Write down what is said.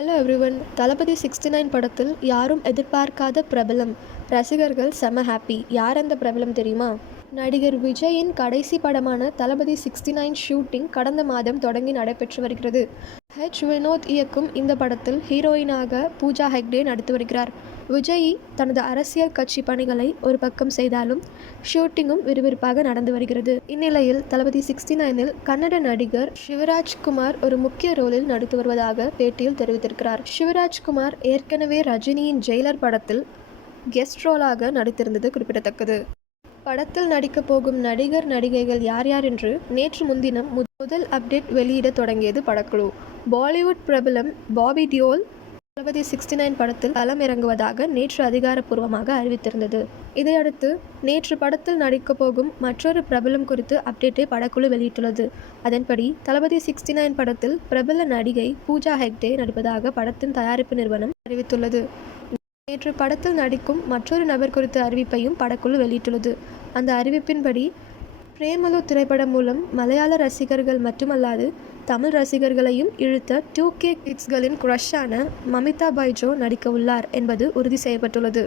Hello everyone Thalapathy sixty nine படத்தில் யாரும் எதிர்பார்க்காத பிரபலம். ரசிகர்கள் செம ஹாப்பி யார் அந்த பிரபலம் தெரியுமா? நடிகர் விஜயின் கடைசி படமான தளபதி சிக்ஸ்டி நைன் ஷூட்டிங் கடந்த மாதம் தொடங்கி நடைபெற்று வருகிறது. ஹெச் வினோத் இயக்கும் இந்த படத்தில் ஹீரோயினாக பூஜா ஹெக்டே நடித்து வருகிறார். விஜய் தனது அரசியல் கட்சி பணிகளை ஒரு பக்கம் செய்தாலும் ஷூட்டிங்கும் விறுவிறுப்பாக நடந்து வருகிறது. இந்நிலையில் தளபதி சிக்ஸ்டி நைனில் கன்னட நடிகர் சிவராஜ்குமார் ஒரு முக்கிய ரோலில் நடித்து வருவதாக பேட்டியில் தெரிவித்திருக்கிறார். சிவராஜ்குமார் ஏற்கனவே ரஜினியின் ஜெயிலர் படத்தில் கெஸ்ட் ரோலாக நடித்திருந்தது குறிப்பிடத்தக்கது. படத்தில் நடிக்கப் போகும் நடிகர் நடிகைகள் யார் யார் என்று நேற்று முன்தினம் மு- முதல் அப்டேட் வெளியிட தொடங்கியது படக்குழு. பாலிவுட் பிரபலம் பாபி டியோல் தளபதி சிக்ஸ்டி நைன் படத்தில் களம் இறங்குவதாக நேற்று அதிகாரப்பூர்வமாக அறிவித்திருந்தது. இதையடுத்து நேற்று படத்தில் நடிக்கப் போகும் மற்றொரு பிரபலம் குறித்து அப்டேட்டை படக்குழு வெளியிட்டுள்ளது. அதன்படி தளபதி சிக்ஸ்டி நைன் படத்தில் பிரபல நடிகை பூஜா ஹெக்டே நடிப்பதாக படத்தின் தயாரிப்பு நிறுவனம் அறிவித்துள்ளது. நேற்று படத்தில் நடிக்கும் மற்றொரு நபர் குறித்த அறிவிப்பையும் படக்குழு வெளியிட்டுள்ளது. அந்த அறிவிப்பின்படி பிரேமலு திரைப்படம் மூலம் மலையாள ரசிகர்கள் மட்டுமல்லாது தமிழ் ரசிகர்களையும் இழுத்த டூ கே கிட்ஸ்களின் குரஷ்ஷான மமிதா பைஜோ நடிக்க உள்ளார் என்பது உறுதி செய்யப்பட்டுள்ளது.